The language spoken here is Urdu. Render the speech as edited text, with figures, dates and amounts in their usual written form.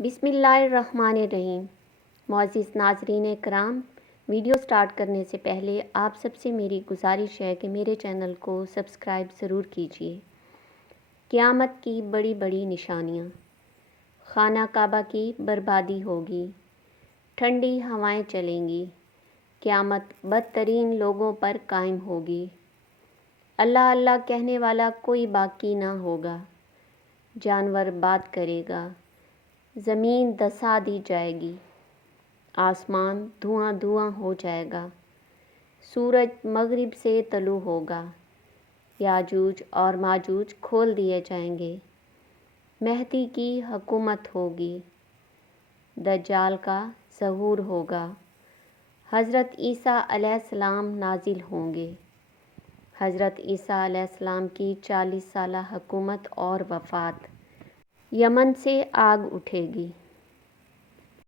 بسم اللہ الرحمن الرحیم۔ معزز ناظرین کرام، ویڈیو سٹارٹ کرنے سے پہلے آپ سب سے میری گزارش ہے کہ میرے چینل کو سبسکرائب ضرور کیجیے۔ قیامت کی بڑی بڑی نشانیاں۔ خانہ کعبہ کی بربادی ہوگی، ٹھنڈی ہوائیں چلیں گی، قیامت بدترین لوگوں پر قائم ہوگی، اللہ اللہ کہنے والا کوئی باقی نہ ہوگا، جانور بات کرے گا، زمین دھسا دی جائے گی، آسمان دھواں دھواں ہو جائے گا، سورج مغرب سے طلوع ہوگا، یاجوج اور ماجوج کھول دیے جائیں گے، مہدی کی حکومت ہوگی، دجال کا ظہور ہوگا، حضرت عیسیٰ علیہ السلام نازل ہوں گے، حضرت عیسیٰ علیہ السلام کی 40 سالہ حکومت اور وفات، یمن سے آگ اٹھے گی۔